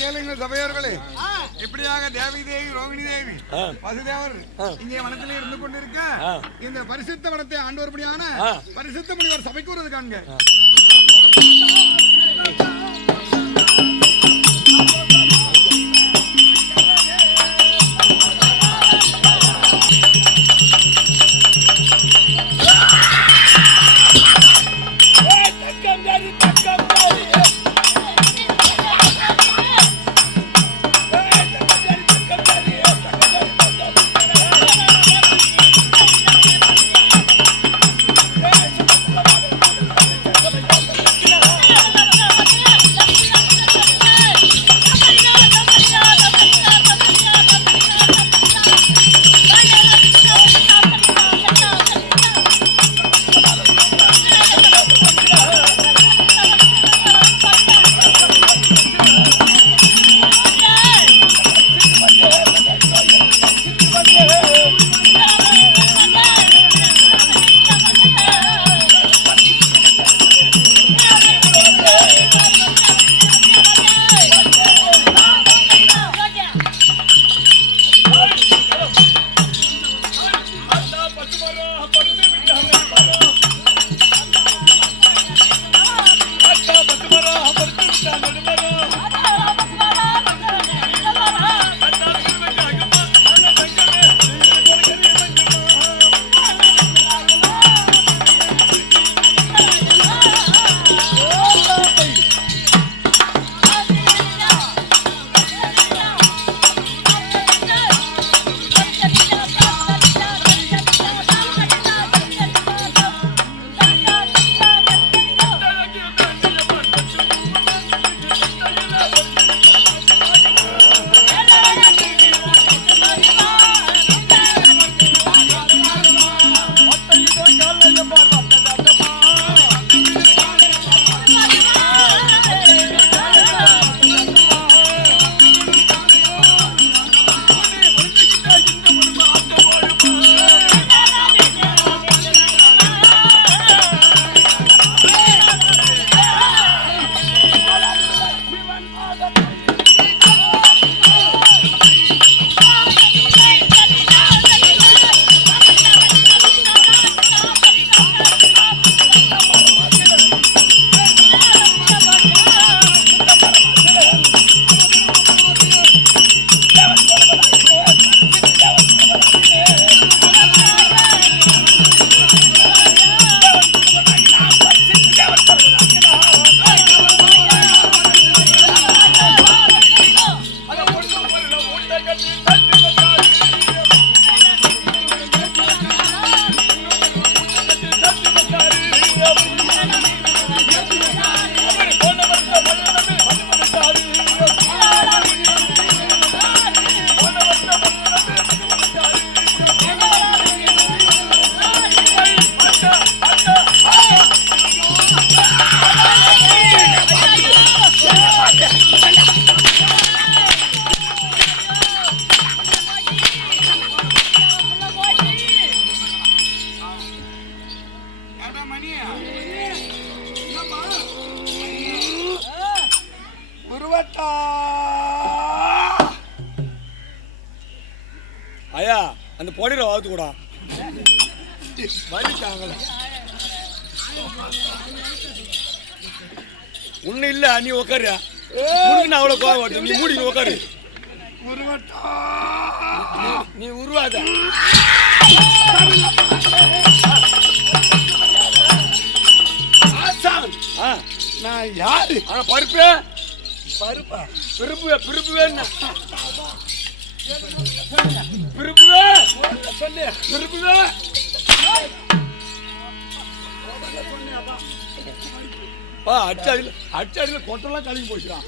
கேளுங்க சபையோர்களே, இப்படியாக தேவி தேவி ரோகிணி தேவி வசுதேவர் இங்கே வனத்திலே இருந்து கொண்டிருக்க இந்த பரிசுத்த வனத்தை ஆண்டு வரும்படியான பரிசுத்த முனிவர் சபைக்கு வருவது காண்க. ஐயா அந்த பொடியில வாத்து கூட ஒண்ணு இல்ல, நீ உக்காரு. நான் அவ்வளவு கோவம், நீ மூடி உக்காரு. நீ உருவாத நான் யாரு? பருப்பு பருப்பா பிரிப்பு பிரிப்புவே பிரிப்புவே சொல்லு பிரிப்புவே அடிச்சடியில கொட்டெல்லாம் கழுவி போச்சுடான்.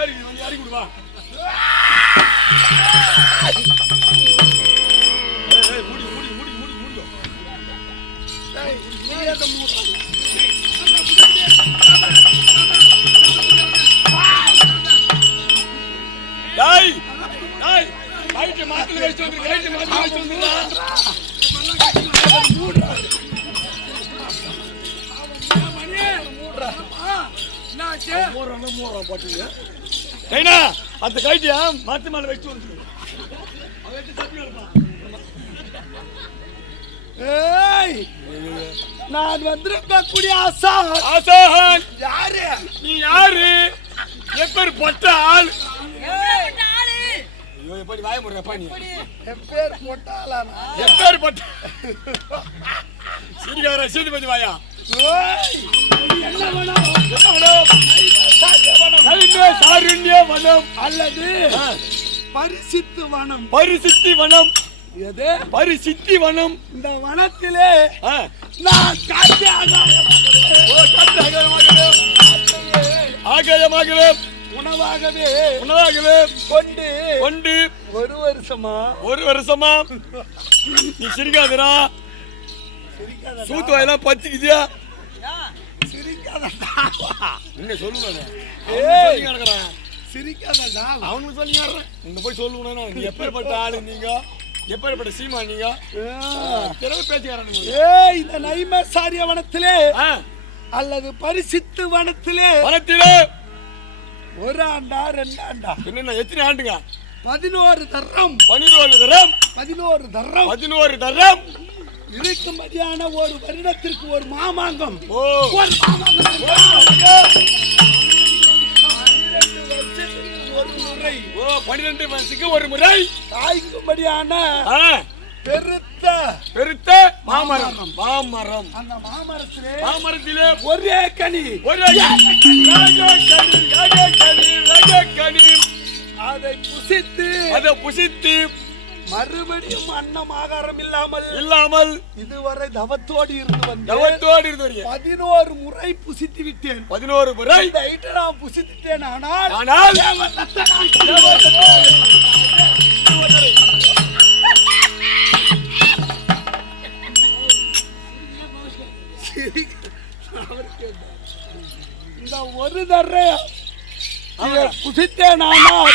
ஏறி கொடுவா. மூடி மூடி மூடி மூடி மூடியோ. டாய் டாய் லைட் மாத்தில வச்சு வந்து லைட் மாத்தில வச்சு வந்துடா. மூடுடா மணி மூடுடா. மூரம் போட்டுங்க ஏன்னா அந்த கைட்டியா மாத்து மேல வச்சு வந்து நான் வந்திருக்கக்கூடிய ஆசான் யாரு நீ யாரு எப்பேர் பட்ட ஆள் எப்படி வாய முடுறப்பா நீ எப்பேர் போட்டாளா எப்பேர் பட்ட சிரிக்கார சீதி வாயா என்ன வேணும் சாருண்ய வனம் அல்லது பரிசித்து வனம் பரிசித்தி வனம் எது பரிசித்தி வனம் இந்த வனத்திலே நான் காட்டு ஆகாயமாகவே உணவாகவே கொண்டு ஒரு வருஷமா நீ சிரிக்காதரா சூத்து வாயெல்லாம் பச்சிக்குதியா என்ன சொல்லுவாங்க சிரிக்காதடா அவனுக்கு சொல்லி இந்த போய் சொல்லுவேன் நீ எப்பேற்பட்ட ஆளு நீங்க எப்பேற்பட்ட சீமா நீங்க திறவு பேச்சுக்காரன் இந்த நைமசாரிய வனத்திலே அல்லது பரிசித்து வனத்திலே ஒரு ஆண்டா 2 ஆண்டா என்ன எத்தனை ஆண்டுங்க 11 தரம் 11 தரம் இருக்கும்படியான ஒரு வருடத்திற்கு ஒரு மாமாங்கம் ஒரு முறை 12 வருஷத்துக்கு ஒரு முறை காய்க்கும்படியான பெருத்த மாமரம் அந்த மாமரத்திலே ஒரே கனி அதை புசித்து மறுபடியும் அன்னம் ஆகாரம் இல்லாமல் இதுவரை தவத்தோடு இருந்து 11 முறை புசித்து விட்டேன் 11 முறை நான் புசித்துட்டேன் ஆனால் இந்த ஒரு தர்ற புசித்தேன் ஆனால்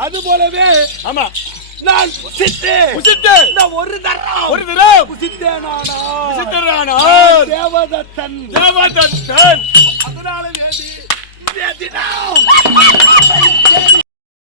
அது போலவே ஆமா நான் புசித்து இந்த ஒரு தரம் புசித்தேன் தேவதத்தன் அதனால தினம்